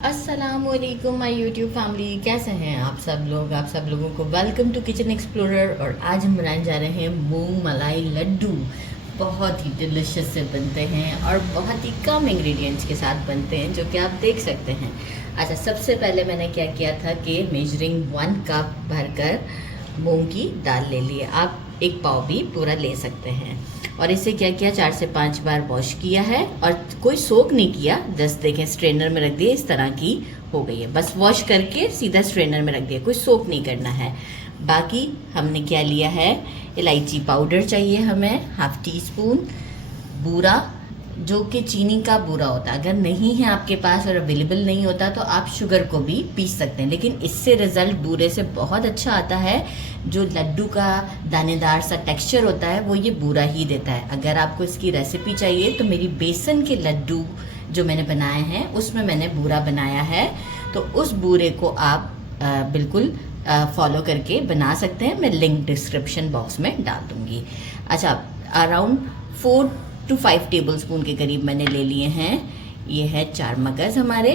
अस्सलामुअलैकुम my YouTube family, कैसे हैं आप सब लोग। आप सब लोगों को वेलकम टू किचन एक्सप्लोरर। और आज हम बनाने जा रहे हैं मूंग मलाई लड्डू। बहुत ही डिलिशियस से बनते हैं और बहुत ही कम इंग्रेडिएंट्स के साथ बनते हैं, जो कि आप देख सकते हैं। अच्छा, सबसे पहले मैंने क्या किया था कि मेजरिंग 1 कप भरकर मूंग की दाल ले लिए। आप 1 पाव भी पूरा ले सकते हैं। और इसे क्या किया, 4 से 5 बार वॉश किया है और कोई सोक नहीं किया, जस्ट देखें स्ट्रेनर में रख दिए, इस तरह की हो गई है। बस वॉश करके सीधा स्ट्रेनर में रख दिया, कोई सोक नहीं करना है। बाकी हमने क्या लिया है, इलायची पाउडर चाहिए हमें, हाफ टी स्पून बूरा, जो कि चीनी का बूरा होता है। अगर नहीं है आपके पास और अवेलेबल नहीं होता तो आप शुगर को भी पीस सकते हैं, लेकिन इससे रिजल्ट बूरे से बहुत अच्छा आता है। जो लड्डू का दानेदार सा टेक्सचर होता है वो ये बूरा ही देता है। अगर आपको इसकी रेसिपी चाहिए तो मेरी बेसन के लड्डू जो मैंने बनाए हैं उसमें मैंने बूरा बनाया है, तो उस बूरे को आप बिल्कुल फॉलो करके बना सकते हैं। मैं लिंक डिस्क्रिप्शन बॉक्स में डाल दूंगी। अच्छा, अराउंड 4 to 5 टेबल स्पून के करीब मैंने ले लिए हैं। ये है 4 मगज़ हमारे,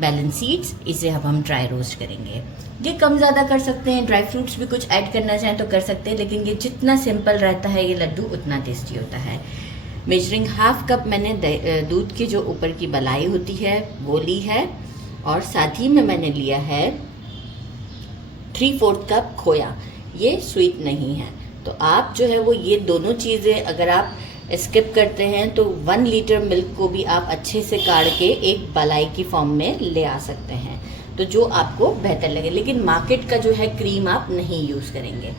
बैलेंस सीड्स। इसे अब हम ड्राई रोस्ट करेंगे। ये कम ज़्यादा कर सकते हैं, ड्राई फ्रूट्स भी कुछ ऐड करना चाहें तो कर सकते हैं, लेकिन ये जितना सिंपल रहता है ये लड्डू उतना टेस्टी होता है। मेजरिंग 1/2 कप मैंने दूध की जो ऊपर की बलाई होती है वो ली है, और साथ ही में मैंने लिया है 3/4 कप खोया। ये स्वीट नहीं है, तो आप जो है वो ये दोनों चीज़ें अगर आप स्किप करते हैं तो 1 लीटर मिल्क को भी आप अच्छे से काढ़ के एक बलाई की फॉर्म में ले आ सकते हैं, तो जो आपको बेहतर लगे। लेकिन मार्केट का जो है क्रीम आप नहीं यूज़ करेंगे।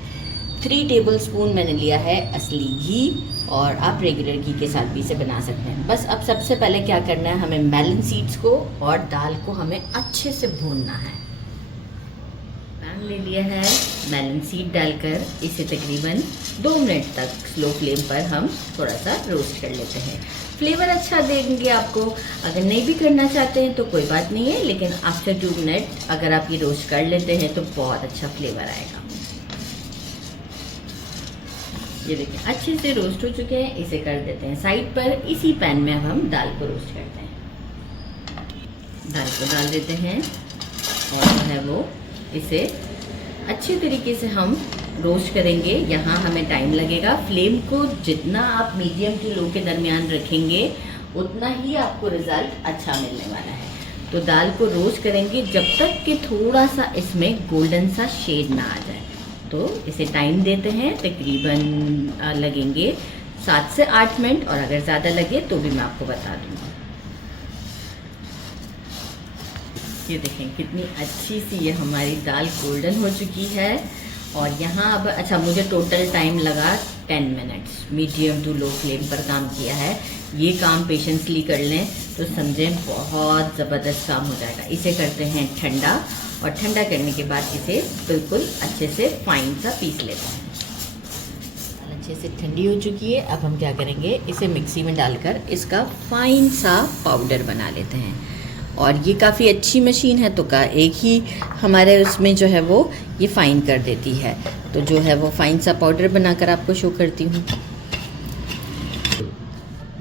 3 टेबल स्पून मैंने लिया है असली घी, और आप रेगुलर घी के साथ भी इसे बना सकते हैं। बस अब सबसे पहले क्या करना है, हमें मेलन सीड्स को और दाल को हमें अच्छे से भूनना है। पैन ले लिया है, मेलन सीड डालकर इसे तकरीबन 2 मिनट तक स्लो फ्लेम पर हम थोड़ा सा रोस्ट कर लेते हैं। फ्लेवर अच्छा देंगे आपको। अगर नहीं भी करना चाहते हैं तो कोई बात नहीं है, लेकिन आफ्टर 2 मिनट अगर आप ये रोस्ट कर लेते हैं तो बहुत अच्छा फ्लेवर आएगा। ये देखिए अच्छे से रोस्ट हो चुके हैं, इसे कर देते हैं साइड पर। इसी पैन में अब हम दाल को रोस्ट करते हैं। दाल को डाल देते हैं और जो है वो इसे अच्छे तरीके से हम रोस्ट करेंगे। यहाँ हमें टाइम लगेगा। फ्लेम को जितना आप मीडियम टू लो के दरमियान रखेंगे उतना ही आपको रिज़ल्ट अच्छा मिलने वाला है। तो दाल को रोस्ट करेंगे जब तक कि थोड़ा सा इसमें गोल्डन सा शेड ना आ जाए। तो इसे टाइम देते हैं, तकरीबन लगेंगे 7 से 8 मिनट, और अगर ज़्यादा लगे तो भी मैं आपको बता दूँगा। ये देखें कितनी अच्छी सी ये हमारी दाल गोल्डन हो चुकी है। और यहाँ अब अच्छा, मुझे टोटल टाइम लगा 10 minutes, medium to low flame पर काम किया है। ये काम पेशेंसली कर लें तो समझें बहुत ज़बरदस्त काम हो जाएगा। इसे करते हैं ठंडा, और ठंडा करने के बाद इसे बिल्कुल अच्छे से फाइन सा पीस लेते हैं। अच्छे से ठंडी हो चुकी है। अब हम क्या करेंगे, इसे मिक्सी में डालकर इसका फाइन सा पाउडर बना लेते हैं। और ये काफ़ी अच्छी मशीन है, तो का एक ही हमारे उसमें जो है वो ये फ़ाइन कर देती है। तो जो है वो फ़ाइन सा पाउडर बनाकर आपको शो करती हूँ।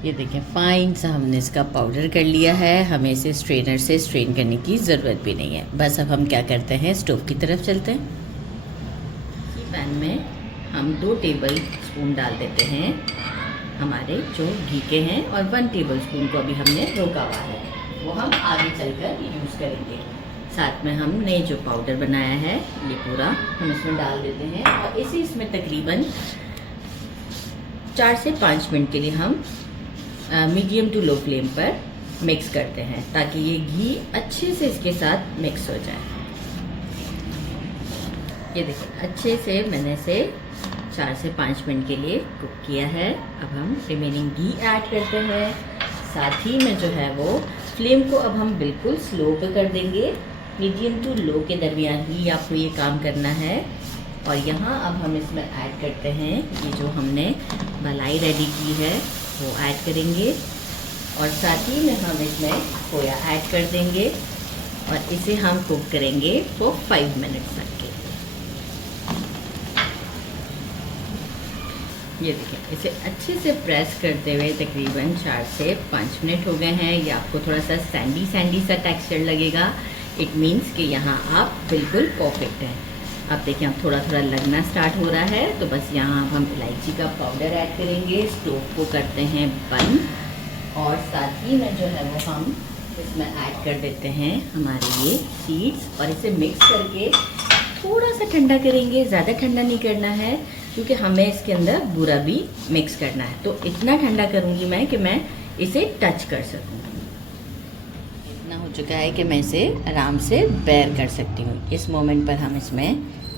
ये देखें फ़ाइन सा हमने इसका पाउडर कर लिया है। हमें इसे स्ट्रेनर से स्ट्रेन करने की ज़रूरत भी नहीं है। बस अब हम क्या करते हैं, स्टोव की तरफ चलते हैं। इसी पैन में हम 2 टेबल स्पून डाल देते हैं हमारे जो घी के हैं, और 1 टेबल स्पून को अभी हमने रोका हुआ है, वो हम आगे चलकर यूज़ करेंगे। साथ में हमने जो पाउडर बनाया है ये पूरा हम इसमें डाल देते हैं, और इसे इसमें तकरीबन 4 से 5 मिनट के लिए हम मीडियम टू लो फ्लेम पर मिक्स करते हैं, ताकि ये घी अच्छे से इसके साथ मिक्स हो जाए। ये देखिए अच्छे से मैंने इसे 4 से 5 मिनट के लिए कुक किया है। अब हम रिमेनिंग घी ऐड करते हैं। साथ ही में जो है वो फ्लेम को अब हम बिल्कुल स्लो पे कर देंगे। मीडियम टू लो के दरमियान ही आपको ये काम करना है। और यहाँ अब हम इसमें ऐड करते हैं ये जो हमने मलाई रेडी की है वो ऐड करेंगे, और साथ ही में हम इसमें खोया ऐड कर देंगे, और इसे हम कुक करेंगे फॉर 5 मिनट्स तक के। ये देखें, इसे अच्छे से प्रेस करते हुए तकरीबन 4 से 5 मिनट हो गए हैं। ये आपको थोड़ा सा सैंडी सैंडी सा टेक्सचर लगेगा। इट मीन्स कि यहाँ आप बिल्कुल परफेक्ट हैं। अब देखिए, अब थोड़ा थोड़ा लगना स्टार्ट हो रहा है, तो बस यहाँ अब हम इलायची का पाउडर ऐड करेंगे। स्टोव को करते हैं बंद, और साथ ही में जो है वो हम इसमें ऐड कर देते हैं हमारे ये सीड्स, और इसे मिक्स करके थोड़ा सा ठंडा करेंगे। ज़्यादा ठंडा नहीं करना है, क्योंकि हमें इसके अंदर बूरा भी मिक्स करना है। तो इतना ठंडा करूँगी मैं कि मैं इसे टच कर सकूँ। इतना हो चुका है कि मैं इसे आराम से बेयर कर सकती हूँ। इस मोमेंट पर हम इसमें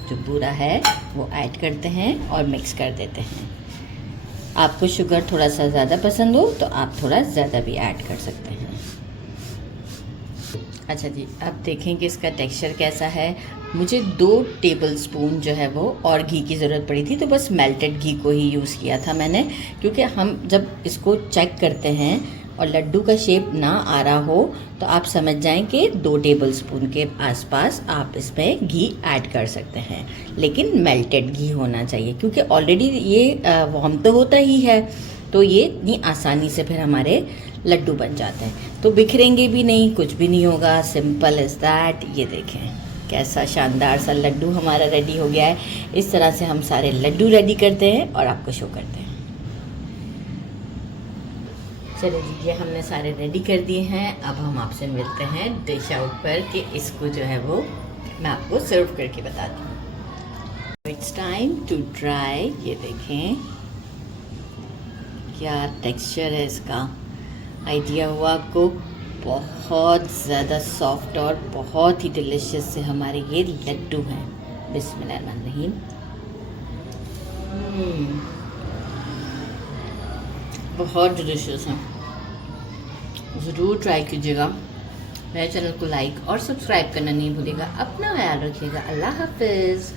जो बूरा है वो ऐड करते हैं और मिक्स कर देते हैं। आपको शुगर थोड़ा सा ज़्यादा पसंद हो तो आप थोड़ा ज़्यादा भी ऐड कर सकते हैं। अच्छा जी, अब देखें कि इसका टेक्सचर कैसा है। मुझे 2 टेबलस्पून जो है वो और घी की ज़रूरत पड़ी थी, तो बस मेल्टेड घी को ही यूज़ किया था मैंने, क्योंकि हम जब इसको चेक करते हैं और लड्डू का शेप ना आ रहा हो तो आप समझ जाएं कि 2 टेबलस्पून के आसपास आप इसमें घी ऐड कर सकते हैं, लेकिन मेल्टेड घी होना चाहिए, क्योंकि ऑलरेडी ये वार्म तो होता ही है, तो ये इतनी आसानी से फिर हमारे लड्डू बन जाते हैं। तो बिखरेंगे भी नहीं, कुछ भी नहीं होगा। Simple is that. ये देखें कैसा शानदार सा लड्डू हमारा रेडी हो गया है। इस तरह से हम सारे लड्डू रेडी करते हैं और आपको शो करते हैं। चलिए जी, ये हमने सारे रेडी कर दिए हैं। अब हम आपसे मिलते हैं डिश आउट पर कि इसको जो है वो मैं आपको सर्व करके बताती हूँ। It's time to try. ये देखें क्या टेक्सचर है इसका, आइडिया हुआ आपको। बहुत ज़्यादा सॉफ्ट और बहुत ही डिलीशियस से हमारे ये लड्डू हैं। बिस्मिल्लाहिर्रहमानिर्रहीम। बहुत डिलीशियस हैं, ज़रूर ट्राई कीजिएगा। मेरे चैनल को लाइक और सब्सक्राइब करना नहीं भूलिएगा। अपना ख्याल रखिएगा। अल्लाह हाफिज़।